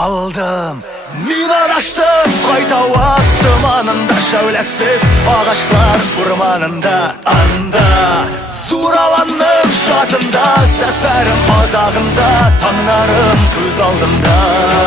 Kaldım, minar açtım, qayta bastım anında şöylesiz ağaçlar ormanında anda Zuralandım şatında, seferim azağında, tanrım göz aldımda